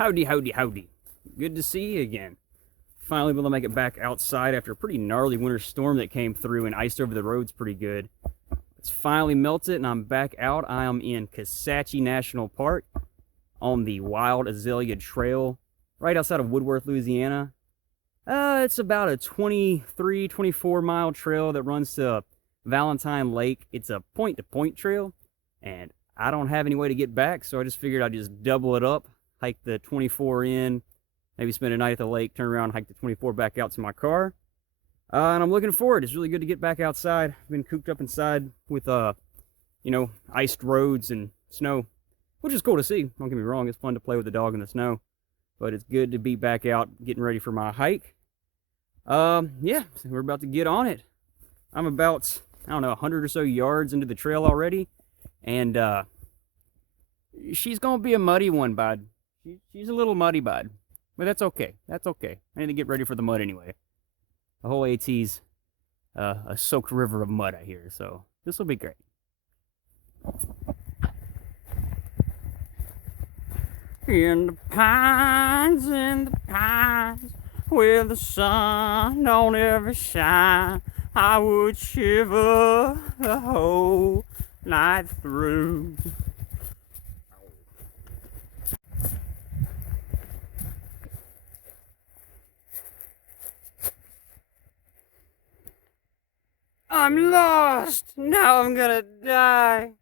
Howdy, howdy, howdy. Good to see you again. Finally able to make it back outside after a pretty gnarly winter storm that came through and iced over the roads pretty good. It's finally melted and I'm back out. I am in Kisatchie National Park on the Wild Azalea Trail right outside of Woodworth, Louisiana. It's about a 23, 24 mile trail that runs to Valentine Lake. It's a point-to-point trail and I don't have any way to get back, so I just figured I'd just double it up, hike the 24 in, maybe spend a night at the lake, turn around, hike the 24 back out to my car. And I'm looking forward. It's really good to get back outside. I've been cooped up inside with, iced roads and snow, which is cool to see. Don't get me wrong, it's fun to play with the dog in the snow, but it's good to be back out getting ready for my hike. Yeah, so we're about to get on it. I'm about, 100 or so yards into the trail already, and she's gonna be a muddy one, bud. She's a little muddy, bud, but that's okay. That's okay. I need to get ready for the mud anyway. The whole AT's a soaked river of mud, I hear, so this will be great. In the pines, where the sun don't ever shine, I would shiver the whole night through. I'm lost! Now I'm gonna die!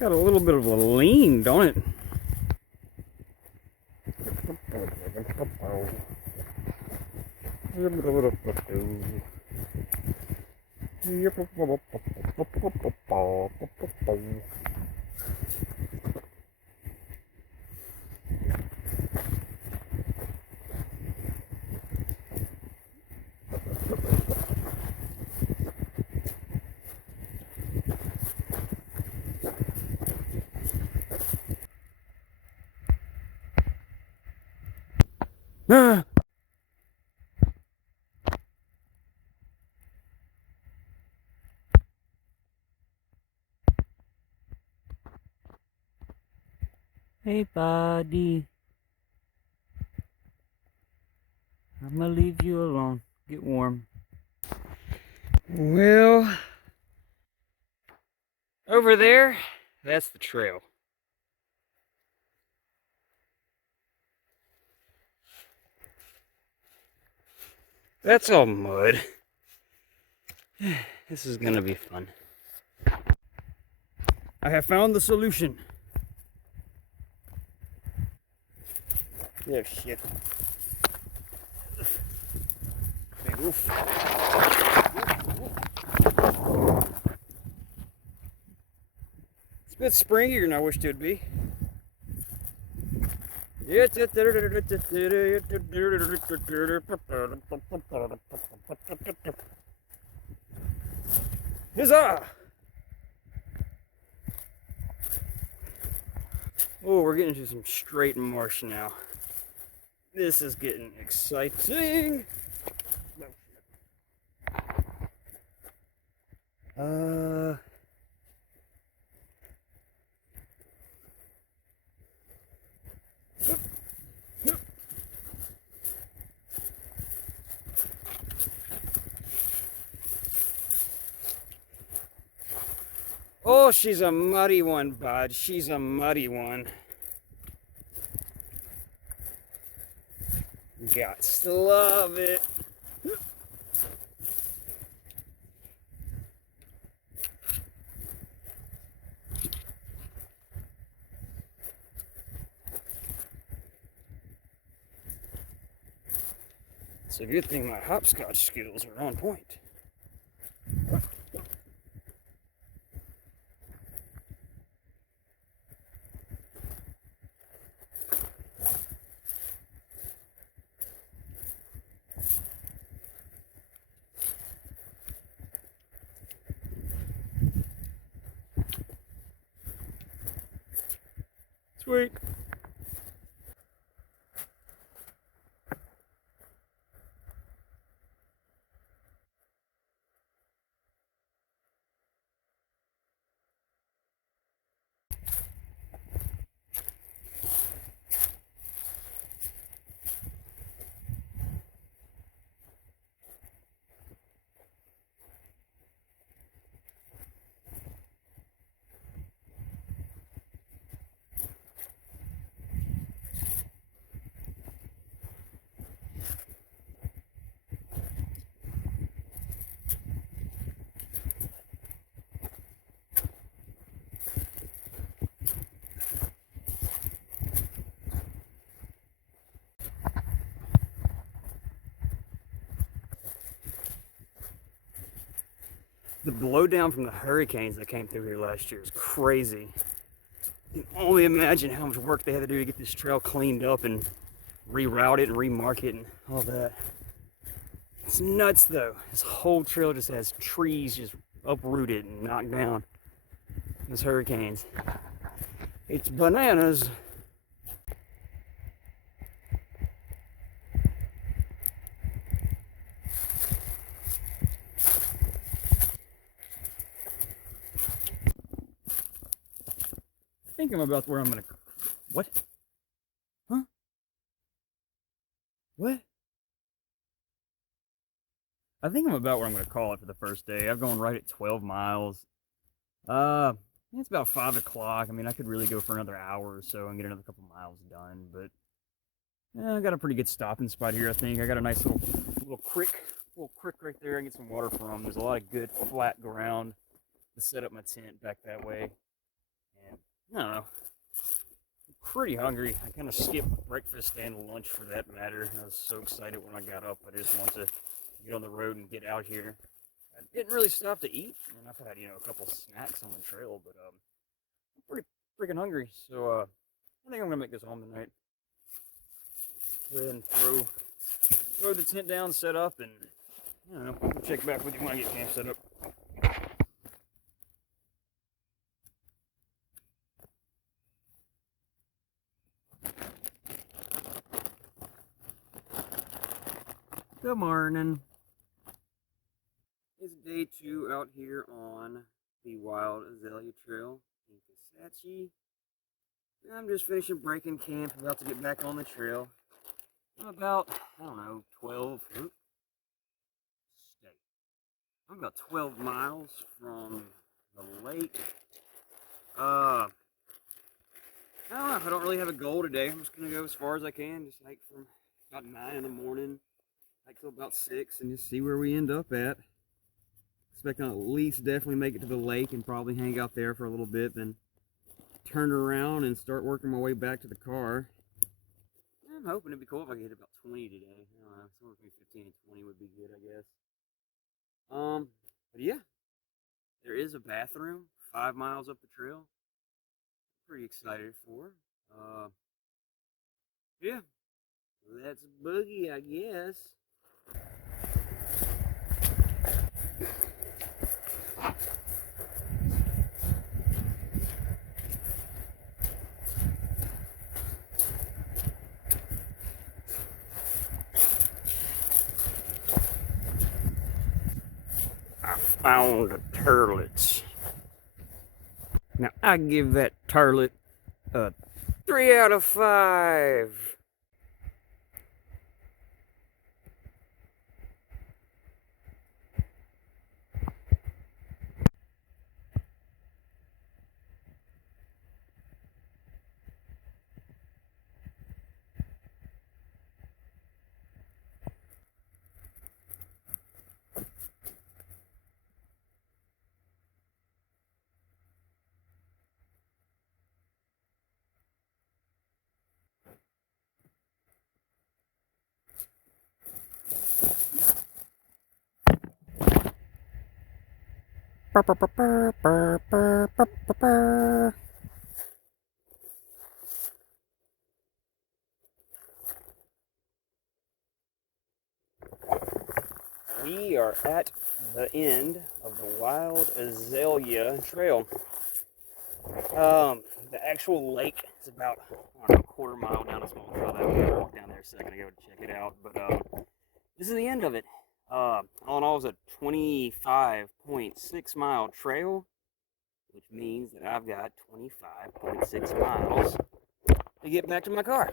Got a little bit of a lean, don't it? Ah! Hey, buddy. I'm gonna leave you alone. Get warm. Well, over there, that's the trail. That's all mud. This is gonna be fun. I have found the solution. Oh shit. Big oof. It's springier than I wished it would be. Huzzah! Oh, we're getting into some straight marsh now. This is getting exciting. Oh, she's a muddy one, bud. She's a muddy one. Gots to love it. It's a good thing my hopscotch skills are on point. Sweet. The blowdown from the hurricanes that came through here last year is crazy. You can only imagine how much work they had to do to get this trail cleaned up and reroute it and remark it and all that. It's nuts though. This whole trail just has trees just uprooted and knocked down. Those hurricanes. It's bananas. I think I'm about where I'm gonna. What? Huh? What? I think I'm about where I'm gonna call it for the first day. I've gone right at 12 miles. It's about 5 o'clock. I mean, I could really go for another hour or so and get another couple miles done, but yeah, I got a pretty good stopping spot here. I think I got a nice little creek right there. I can get some water from. There's a lot of good flat ground to set up my tent back that way. And I don't know. I'm pretty hungry. I kind of skipped breakfast and lunch for that matter. I was so excited when I got up. I just wanted to get on the road and get out here. I didn't really stop to eat, and I've had a couple snacks on the trail, but I'm pretty freaking hungry. So I think I'm gonna make this home tonight. Go ahead and throw the tent down, set up, and I don't know. We'll check back with you when I get camp set up. Good morning. It's day 2 out here on the Wild Azalea Trail in Kisatchie. I'm just finishing breaking camp, about to get back on the trail. I'm about, I don't know, 12. I'm about 12 miles from the lake. I don't know. I don't really have a goal today. I'm just gonna go as far as I can. Just hike from about 9 in the morning, hike till about 6, and just see where we end up at. Expecting to at least definitely make it to the lake and probably hang out there for a little bit, then turn around and start working my way back to the car. I'm hoping it'd be cool if I could hit about 20 today. I don't know, somewhere between 15 and 20 would be good, I guess. But yeah, there is a bathroom 5 miles up the trail. pretty excited for. Yeah, that's boogie, I guess. I found a turlet. Now I give that turlet a 3 out of 5. We are at the end of the Wild Azalea Trail. The actual lake is about, I don't know, a quarter mile down a small trail that we walked down there a second ago to check it out. But this is the end of it. All in all, it's a 25.6 mile trail, which means that I've got 25.6 miles to get back to my car.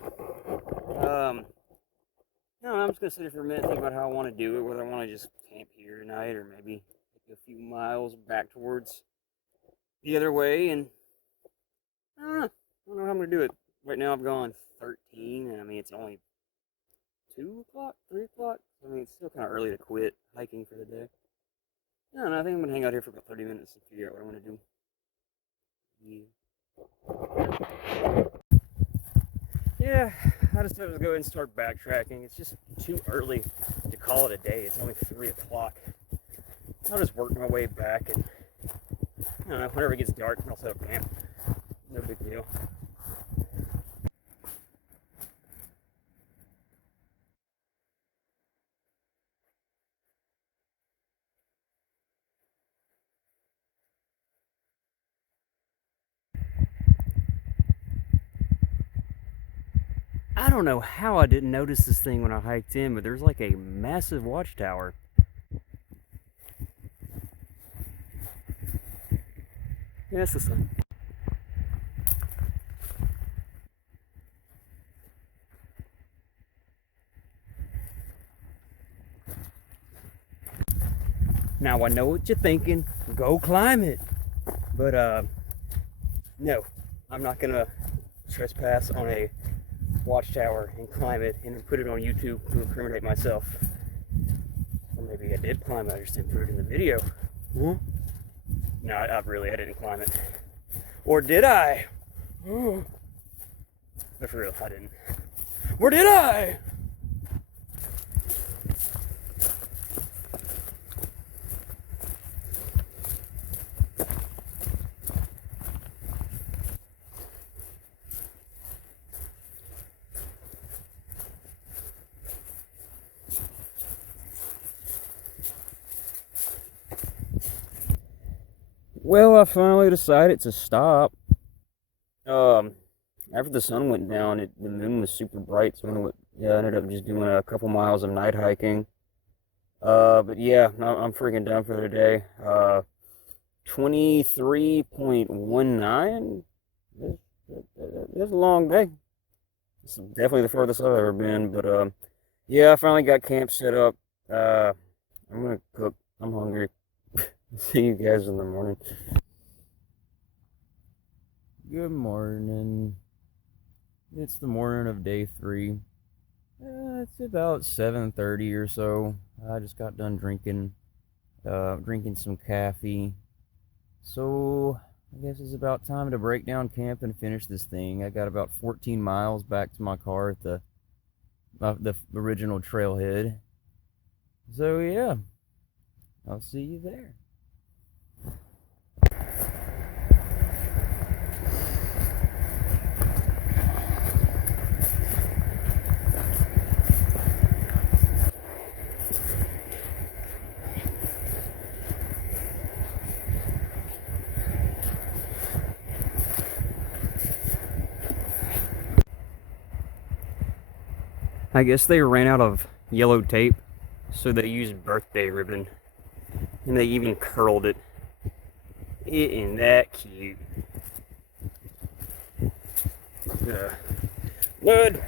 No, I'm just gonna sit here for a minute, think about how I want to do it, whether I want to just camp here tonight or maybe take a few miles back towards the other way. And I don't know how I'm gonna do it. Right now I've gone 13, and I mean it's only 2 o'clock, 3 o'clock. I mean it's still kind of early to quit hiking for the day. I don't know. I think I'm gonna hang out here for about 30 minutes and figure out what I want to do. Yeah, I decided to go ahead and start backtracking. It's just too early to call it a day. It's only 3 o'clock. I'll just work my way back, and I don't know, whenever it gets dark, I'll set up camp. No big deal. I don't know how I didn't notice this thing when I hiked in, but there's like a massive watchtower. Yeah, it's this one. Now I know what you're thinking. Go climb it. But no, I'm not gonna trespass on a watchtower and climb it and then put it on YouTube to incriminate myself. Or maybe I did climb it, I just didn't put it in the video. Huh? No, I didn't climb it. Or did I? But for real, I didn't. Or did I? Well, I finally decided to stop. After the sun went down, the moon was super bright, so I ended up just doing a couple miles of night hiking. But yeah, I'm freaking done for the day. 23.19. It's a long day. It's definitely the furthest I've ever been, but yeah, I finally got camp set up. I'm gonna cook. I'm hungry. See you guys in the morning. Good morning. It's the morning of day 3. It's about 7:30 or so. I just got done drinking some coffee. So I guess it's about time to break down camp and finish this thing. I got about 14 miles back to my car at the original trailhead. So yeah, I'll see you there. I guess they ran out of yellow tape, so they used birthday ribbon, and they even curled it. Isn't that cute? Good.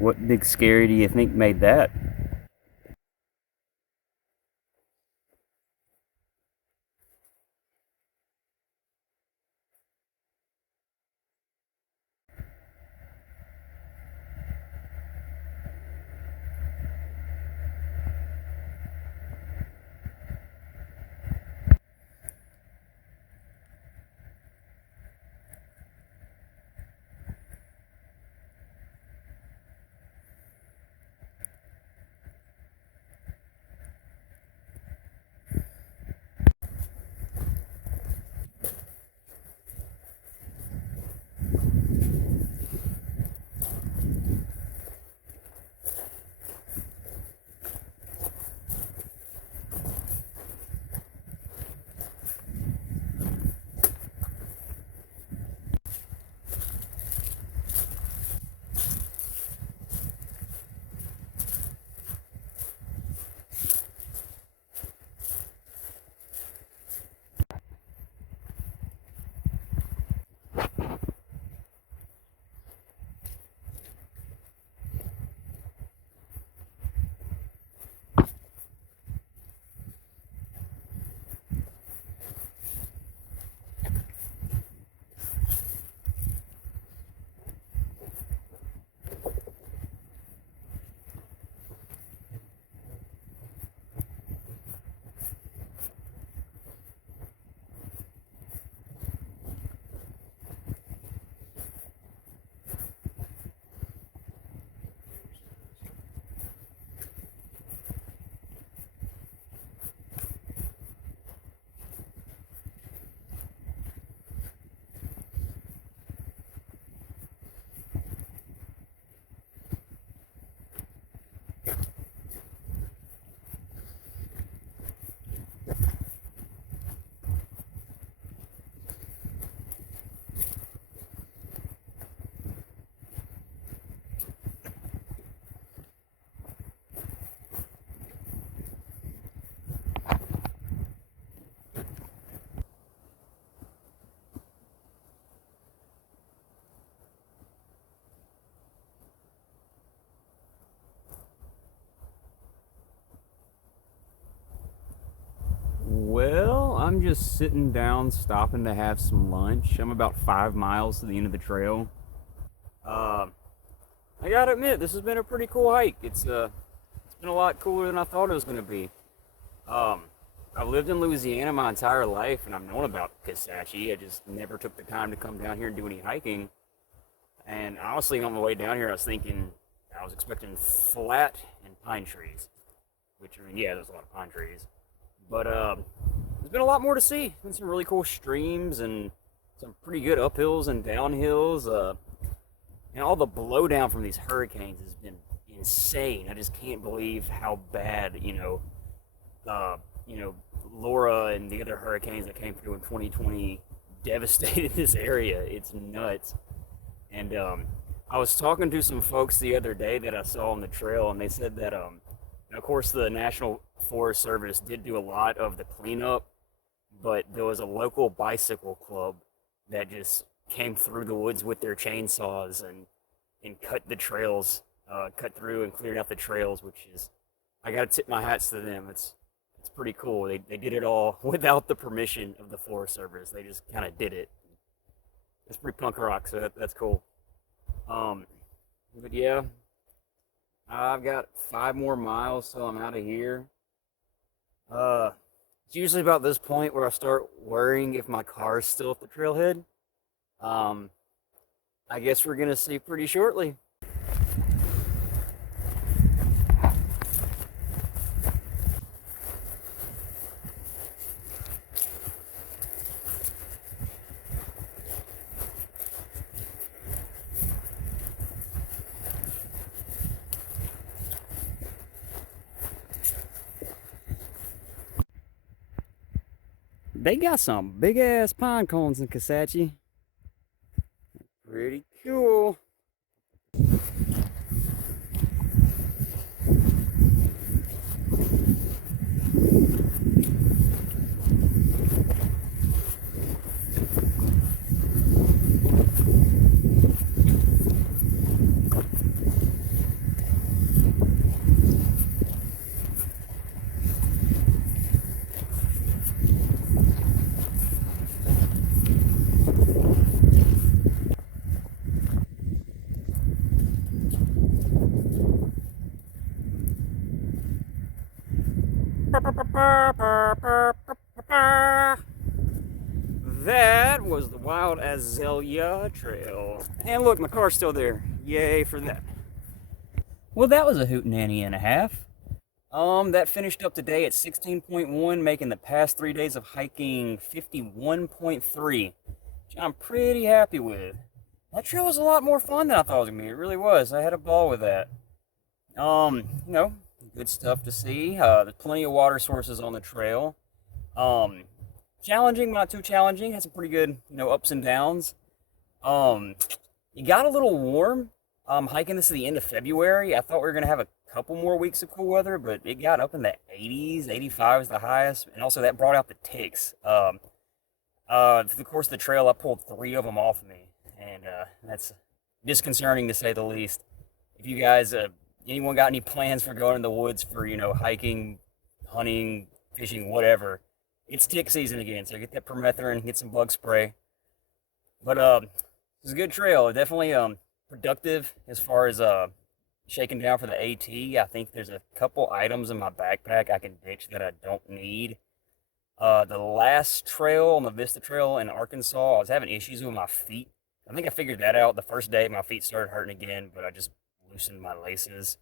What big scary do you think made that? Well, I'm just sitting down, stopping to have some lunch. I'm about 5 miles to the end of the trail. Uh, I gotta admit, this has been a pretty cool hike. It's been a lot cooler than I thought it was gonna be. Um, I've lived in Louisiana my entire life, and I've known about Kisatchie. I just never took the time to come down here and do any hiking. And honestly, on the way down here, I was expecting flat and pine trees. Which, I mean, yeah, there's a lot of pine trees. But there's been a lot more to see. Been some really cool streams and some pretty good uphills and downhills. And all the blowdown from these hurricanes has been insane. I just can't believe how bad, uh, you know, Laura and the other hurricanes that came through in 2020 devastated this area. It's nuts. And I was talking to some folks the other day that I saw on the trail, and they said that, of course, the National Forest Service did do a lot of the cleanup, but there was a local bicycle club that just came through the woods with their chainsaws and cut the trails, cut through and cleared out the trails, which is, I got to tip my hats to them. It's pretty cool. They did it all without the permission of the Forest Service. They just kind of did it. It's pretty punk rock, so that's cool. Um, but yeah, I've got 5 more miles till I'm out of here. Uh, it's usually about this point where I start worrying if my car's still at the trailhead. Um, I guess we're gonna see pretty shortly. They got some big ass pine cones in Kisatchie. Pretty cool. That was the Wild Azalea Trail. And look, my car's still there. Yay for that. Well, that was a hootenanny and a half. That finished up today at 16.1, making the past 3 days of hiking 51.3, which I'm pretty happy with. That trail was a lot more fun than I thought it was gonna be. It really was. I had a ball with that. You know, good stuff to see. There's plenty of water sources on the trail. Challenging, but not too challenging. Had some pretty good, ups and downs. It got a little warm. Hiking this at the end of February. I thought we were gonna have a couple more weeks of cool weather, but it got up in the 80s. 85 was the highest, and also that brought out the ticks. Through the course of the trail, I pulled 3 of them off of me, and that's disconcerting to say the least. If you guys, anyone got any plans for going in the woods for, hiking, hunting, fishing, whatever, it's tick season again, so get that permethrin, get some bug spray. But it's a good trail. Definitely productive as far as shaking down for the AT. I think there's a couple items in my backpack I can ditch that I don't need. The last trail on the Vista Trail in Arkansas, I was having issues with my feet. I think I figured that out the first day. My feet started hurting again, but I just loosened my laces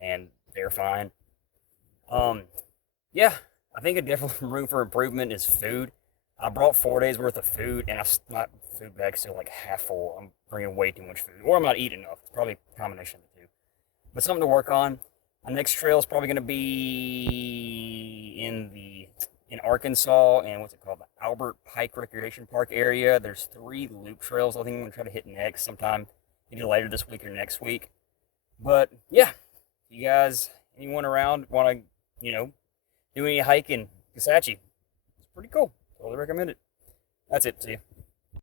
and they're fine. Yeah, I think a definitely room for improvement is food. I brought 4 days worth of food, and my food bag's still like half full. I'm bringing way too much food, or I'm not eating enough. It's probably a combination of the two. But something to work on. My next trail is probably going to be in Arkansas, and what's it called, the Albert Pike Recreation Park area. There's 3 loop trails I think I'm going to try to hit next sometime, either later this week or next week. But yeah, if you guys, anyone around want to, do any hiking, Kisatchie, it's pretty cool. Totally recommend it. That's it. See you.